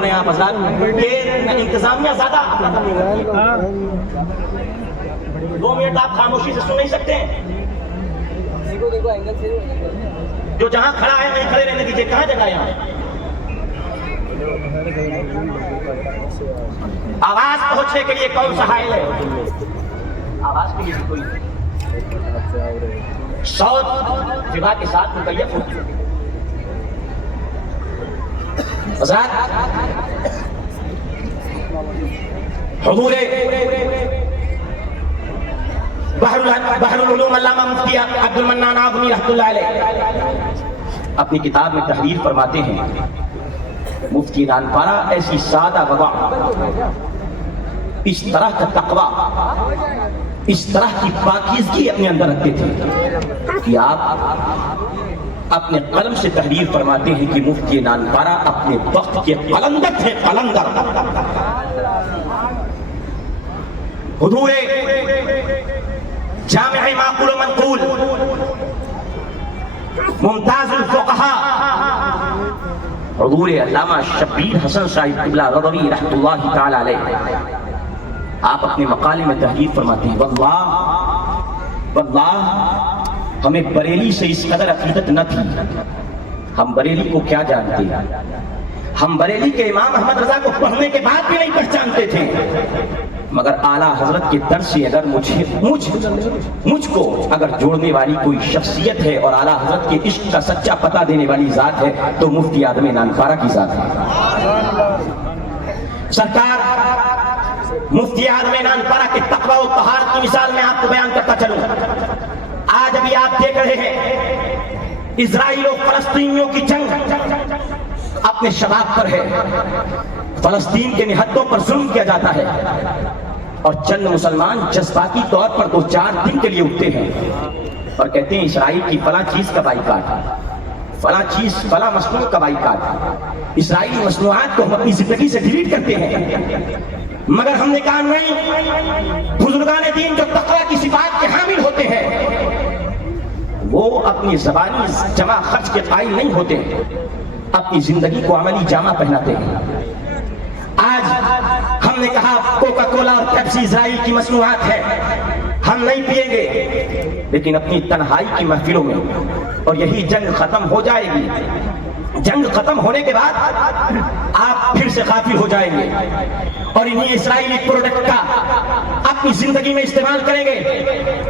کر رہے ہیں آپ حضرات کہ انتظامیہ زیادہ 2 منٹ آپ خاموشی سے سن نہیں سکتے ہیں؟ جو جہاں کھڑا ہے وہیں کھڑے رہنے دیجیے. کہاں جگہ یہاں آواز پہنچنے کے لیے کون سا حائل ہے؟ آواز کے لیے کوئی صوت جگہ کے ساتھ مکیف ہوتی ہے. حضرات حضور بحر العلوم علامہ مفتی عبد المنان اعظمی رحمۃ اللہ علیہ اپنی کتاب میں تحریر فرماتے ہیں مفتی نانپارہ ایسی سادہ وضع، اس طرح کا تقوی، اس طرح کی پاکیزگی اپنے اندر رکھتے تھے کہ آپ اپنے قلم سے تحریر فرماتے ہیں کہ مفتی نانپارہ اپنے وقت کے قلندر تھے. قلندر حضور جامع معقول و منقول ممتاز الفقہاء حضور علامہ شبیر حسن صاحب قبلہ رضوی رحمۃ اللہ تعالی علیہ آپ اپنے مقالے میں تحریر فرماتے ہیں واللہ ہمیں بریلی سے اس قدر عقیدت نہ تھی. ہم بریلی کو کیا جانتے ہیں؟ ہم بریلی کے امام احمد رضا کو پڑھنے کے بعد بھی نہیں پہچانتے تھے، مگر اعلیٰ حضرت کے در سے اگر مجھ کو اگر جوڑنے والی کوئی شخصیت ہے اور اعلیٰ حضرت کے عشق کا سچا پتہ دینے والی ذات ہے تو مفتی اعظم نانپارہ کی ذات ہے. سرکار مفتی اعظم نانپارہ کے تقوی و طہارت کی مثال میں آپ کو بیان کرتا چلوں. آج ابھی آپ دیکھ رہے ہیں اسرائیل و فلسطینیوں کی جنگ اپنے شباب پر ہے. فلسطین کے نہادوں پر ظلم کیا جاتا ہے اور چند مسلمان جذباتی طور پر 2-4 دن کے لیے اٹھتے ہیں اور کہتے ہیں اسرائیل کی فلاں چیز کا بائیکاٹ، فلاں چیز فلاں مصنوع کا بائیکاٹ، اسرائیلی مصنوعات کو ہم اپنی زندگی سے ڈیلیٹ کرتے ہیں. مگر ہم نے کہا نہیں، بزرگان دین جو تقوی کی صفات کے حامل ہوتے ہیں وہ اپنی زبانی جمع خرچ کے قائل نہیں ہوتے، اپنی زندگی کو عملی جامہ پہناتے ہیں. آج ہم نے کہا کوکا کولا اور پیپسی اسرائیل کی مصنوعات ہے، ہم نہیں پیئیں گے، لیکن اپنی تنہائی کی محفلوں میں اور یہی جنگ ختم ہو جائے گی. جنگ ختم ہونے کے بعد آپ پھر سے غافل ہو جائیں گے اور انہی اسرائیلی پروڈکٹ کا اپنی زندگی میں استعمال کریں گے.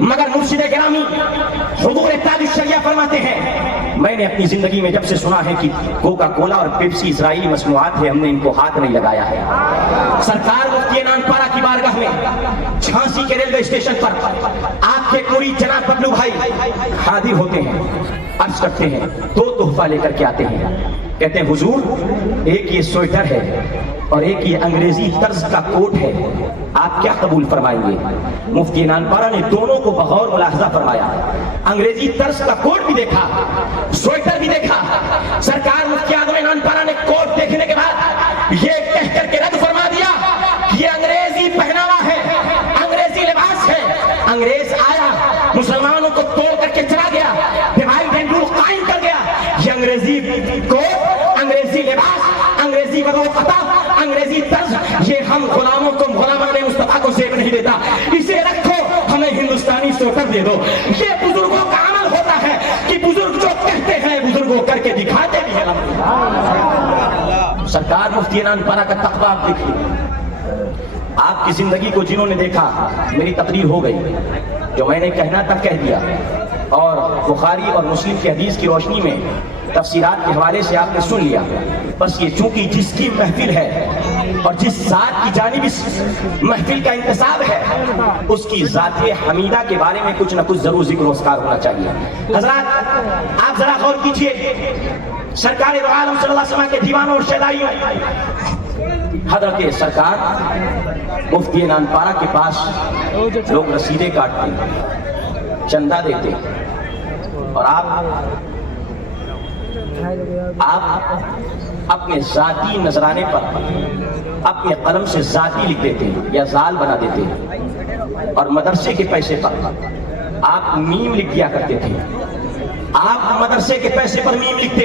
مگر مرشد گرامی حضور تاج الشریعہ فرماتے ہیں میں نے اپنی زندگی میں جب سے سنا ہے کہ کوکا کولا اور پیپسی اسرائیلی مصنوعات ہے ہم نے ان کو ہاتھ نہیں لگایا ہے. سرکار مفتی نانپارہ کی بارگاہ میں جھانسی کے ریلوے اسٹیشن پر آپ کے مرید جناب ببلو بھائی حاضر ہوتے ہیں، عرض کرتے ہیں 2 تحفہ لے کر کے آتے ہیں. کہتے ہیں حضور ایک یہ سویٹر ہے اور ایک یہ انگریزی طرز کا کوٹ ہے، آپ کیا قبول فرمائیں گے؟ مفتی نانپارہ نے دونوں کو بغور ملاحظہ فرمایا، انگریزی طرز کا کوٹ بھی دیکھا، سویٹر بھی دیکھا. سرکار مفتی اعظم نانپارہ نے کوٹ دیکھنے کے بعد یہ کہہ کر کے رد فرما دیا یہ انگریزی پہناوا ہے، انگریزی لباس ہے. انگریز آیا مسلمانوں کو توڑ کر کے چلا گیا، ڈیوائڈ اینڈ رول قائم کر گیا. یہ انگریزی کوٹ، انگریزی لباس، انگریزی وضع و خطا، انگریزی طرز، یہ ہم غلاموں کو غلامان مصطفیٰ کو زیب نہیں دیتا. اسے رکھو، ہمیں ہندوستانی سوٹر دے دو. یہ بزرگوں کا عمل ہوتا ہے کہ بزرگ جو کہتے ہیں بزرگوں کر کے دکھاتے بھی ہیں. سرکار مفتی نانپارہ کا تقوی آپ دیکھیے. آپ کی زندگی کو جنہوں نے دیکھا، میری تقریر ہو گئی، جو میں نے کہنا تھا کہہ دیا، اور بخاری اور مسلم کی حدیث کی روشنی میں تفسیرات کے حوالے سے آپ نے سن لیا. بس یہ چونکہ جس کی محفل ہے اور جس ذات کی جانب اس محفل کا انتساب ہے اس کی ذات حمیدہ کے بارے میں کچھ نہ کچھ ضرور ذکر و اذکار ہونا چاہیے. حضرات آپ ذرا غور کیجئے، سرکار دو عالم صلی اللہ علیہ وسلم کے دیوانوں اور شیدائیوں حضرت سرکار مفتی نانپارہ کے پاس لوگ رسیدیں کاٹتے، چندہ دیتے اور آپ اپنے ذاتی نذرانے پر اپنے قلم سے ذاتی لکھ دیتے یا زال بنا دیتے، اور مدرسے کے پیسے پر آپ میم لکھ دیا کرتے تھے. آپ مدرسے کے پیسے پر میم لکھتے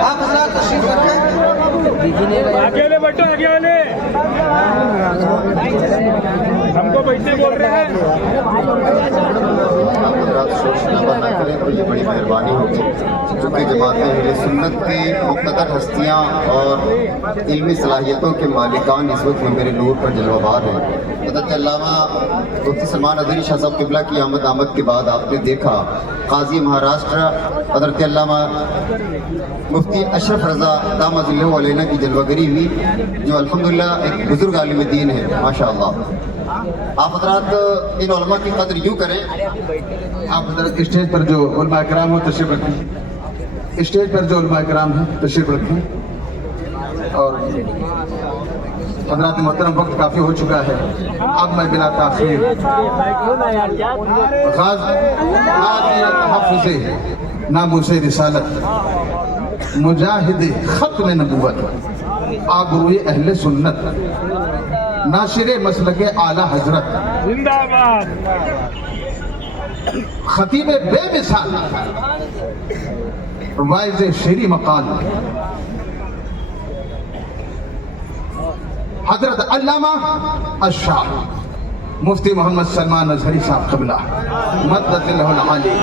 آپ حضرات تشریف رکھیں. آگے والے بیٹھو, آگے والے ہم کو بیٹھنے بول رہے ہیں. حضرات شور شرابہ نہ کریں تو یہ بڑی مہربانی ہوگی, چونکہ جماعت اہل سنت کی مقتدر ہستیاں اور علمی صلاحیتوں کے مالکان اس وقت میرے نور پر جلوہ بار ہیں. حضرت علامہ مفتی سلمان اظہری شاہ صاحب قبلہ کی آمد کے بعد آپ نے دیکھا قاضی مہاراشٹر حضرت علامہ مفتی اشرف رضا دامت اللہ علیہ کی جلوہ گری ہوئی, جو الحمدللہ ایک بزرگ عالم دین ہے ماشاءاللہ. آپ حضرات ان علماء کی قدر یوں کریں. آپ حضرت اسٹیج پر جو علماء کرام ہو تشریف رکھیں, اسٹیج پر جو علماء کرام ہیں تشریف رکھیں. اور حضرات محترم وقت کافی ہو چکا ہے, اب میں بلا تاخیر غازی تحفظ ناموس رسالت مجاہد ختم نبوت آبروئے اہل سنت ناشر مسلک اعلیٰ حضرت زندہ باد خطیب بے مثال وائز شیری مقال حضرت علامہ الشاہ مفتی محمد سلمان اظہری صاحب قبلہ مدد اللہ العالی,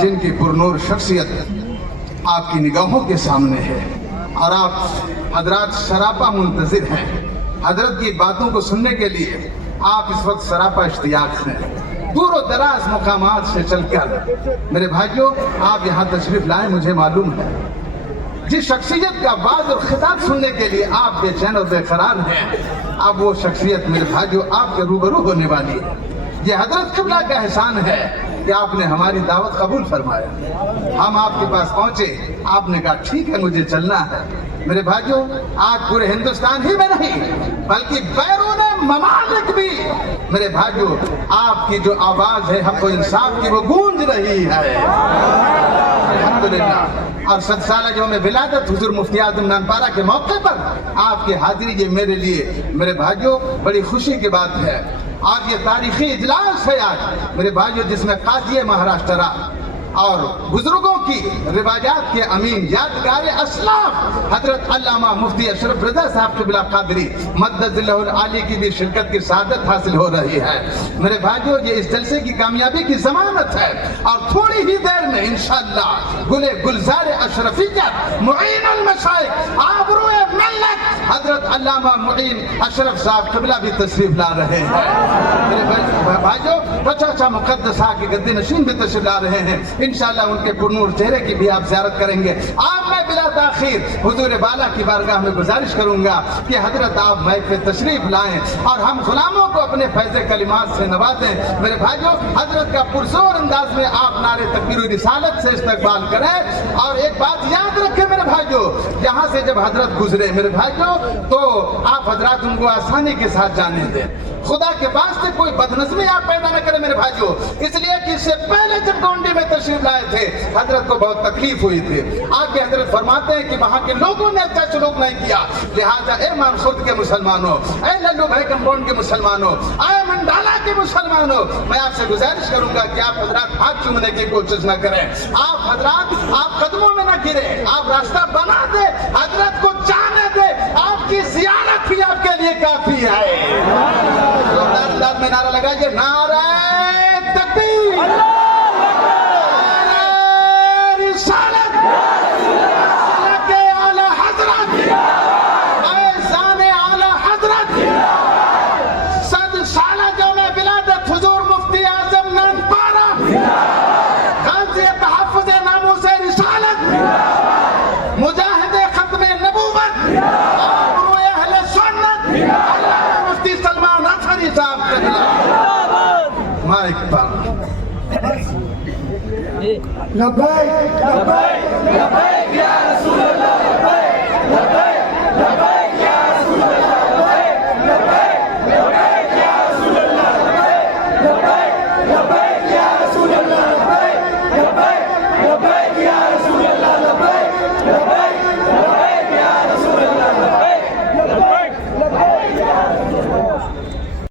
جن کی پرنور شخصیت آپ کی نگاہوں کے سامنے ہے اور آپ حضرات سراپا منتظر ہیں. حضرت کی باتوں کو سننے کے لیے آپ اس وقت سراپا اشتیاق ہیں. دور و دراز مقامات سے چل کر میرے بھائیوں آپ یہاں تشریف لائے, مجھے معلوم ہے جس شخصیت کا باز اور خطاب سننے کے لیے آپ بے چین اور بے قرار ہیں, اب وہ شخصیت میرے بھائیوں آپ کے روبرو ہونے والی ہے. یہ حضرت قبلہ کا احسان ہے کہ آپ نے ہماری دعوت قبول فرمایا. ہم آپ کے پاس پہنچے, آپ نے کہا ٹھیک ہے مجھے چلنا ہے. میرے بھائیوں آج پورے ہندوستان ہی میں نہیں بلکہ بیرون ممالک بھی میرے بھائیوں آپ کی جو آواز ہے حق و انصاف کی وہ گونج رہی ہے الحمدللہ. اور 100 سالہ یوم ولادت حضور مفتی اعظم نانپارہ کے موقع پر آپ کی حاضری یہ میرے لیے میرے بھائیوں بڑی خوشی کی بات ہے. اور یہ تاریخی اجلاس ہے آج میرے بھائیوں, جس میں قاضی مہاراشٹر اور بزرگوں کی روایات کے امین یادگار اسلاف حضرت علامہ مفتی اشرف رضا صاحب قبلہ قادری مدد اللہ العالی کی بھی شرکت کی سعادت حاصل ہو رہی ہے. میرے بھائیوں یہ اس جلسے کی کامیابی کی ضمانت ہے اور تھوڑی ہی دیر میں انشاءاللہ گلے گلزار اشرفیت معین المشائخ آبروئے ملت حضرت علامہ معین اشرف صاحب قبلہ بھی تشریف لا رہے ہیں. میرے بھائیوں چچا مقدسہ کے گدی نشین بھی تشریف لا رہے ہیں. انشاءاللہ ان کے پرنور چہرے کی بھی آپ زیارت کریں گے. آپ میں بلا تاخیر حضور بالا کی بارگاہ میں گزارش کروں گا کہ حضرت آپ مائک پہ تشریف لائیں اور ہم غلاموں کو اپنے فیض کلمات سے نوازیں. میرے بھائیوں حضرت کا پرزور انداز میں آپ نعرے تکبیر و رسالت سے استقبال کریں. اور ایک بات یاد رکھیں میرے بھائیوں, یہاں سے جب حضرت گزرے میرے بھائیوں تو آپ حضرات ان کو آسانی کے ساتھ جانے دیں. خدا کے واسطے کوئی بدنظمی آپ پیدا نہ کریں میرے بھائیوں, اس لیے کہ اس سے پہلے جب گونڈی میں تشریف لائے تھے حضرت کو بہت تکلیف ہوئی تھی. آپ کے حضرت فرماتے ہیں کہ وہاں کے لوگوں نے اچھا سلوک نہیں کیا, لہٰذا اے امام خود کے مسلمانوں, اے للو بھائی کمپاؤنڈ کے مسلمانوں, اے منڈالا کے مسلمانوں, میں آپ سے گزارش کروں گا کہ آپ حضرات ہاتھ چومنے کی کوشش نہ کریں. آپ حضرات آپ قدموں میں نہ گریں, آپ راستہ بنا دیں, حضرت کو جانے دیں. آپ کی زیارت بھی آپ کے لیے کافی ہے. زوردار انداز میں نعرہ لگائیے, نعرہ تکبیر, نعرہ رسالت, مسلک اعلیٰ حضرت, فیضان اعلیٰ حضرت, 100 سالہ یوم ولادت حضور مفتی اعظم نانپارہ, غازی تحفظ ناموس رسالت, مجاہد ختم نبوت, آبروئے اہل سنت, علامہ مفتی سلمان اظہری صاحب مائک پر. لبیک لبیک لبیک یا رسول اللہ, لبیک لبیک